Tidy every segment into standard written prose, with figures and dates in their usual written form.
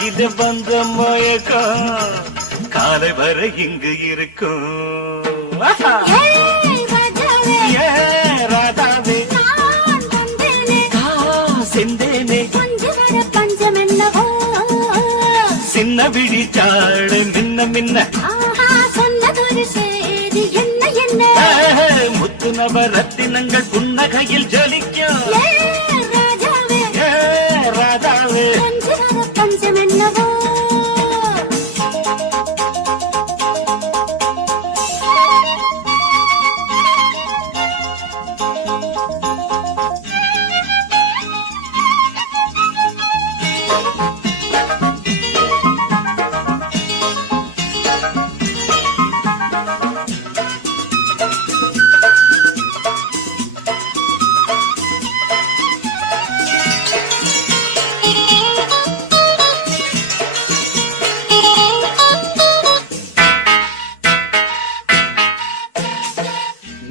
காலையில வந்த மயக்கம் காலை வரை இங்கு இருக்கும். ராதாவே செந்தேனே பஞ்சம் என்னவோ சின்ன விழி சாடு மின்ன மின்ன சொன்னதொரு செய்தி என்ன என்ன முத்து நவரத்தினங்கள் புன்னகையில் ஜலிக்கும். ராதாவே பஞ்சம் என்னவோ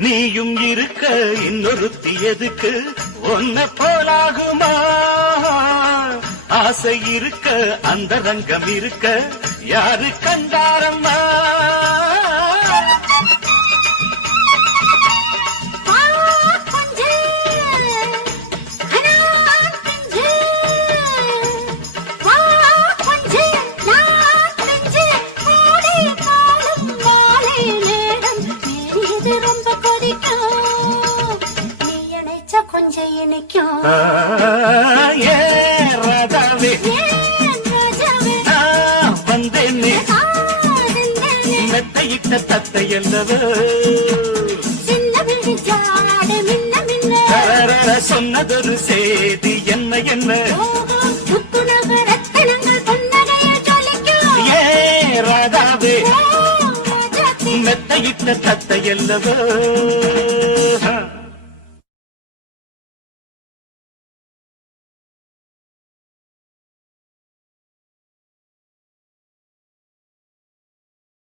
நீயும் இருக்க இன்னொருத்தி எதுக்கு ஒன்ன போலாகுமா? ஆசை இருக்க அந்த ரங்கம் இருக்க யாரு கண்டாரம்மா? கொஞ்சம் இணைக்கும் ராதாவே வந்தேனே மெத்தையிட்ட தத்தை அல்லவோ சின்ன விழிச்சாடு மின்ன மின்ன சொன்னதொரு செய்தி என்ன என்ன புத்துணவு ரத்தனங்கள் பொன்னகையில் ஜொலிக்கும். ராதாவே மெத்தையிட்ட தத்தை அல்லவோ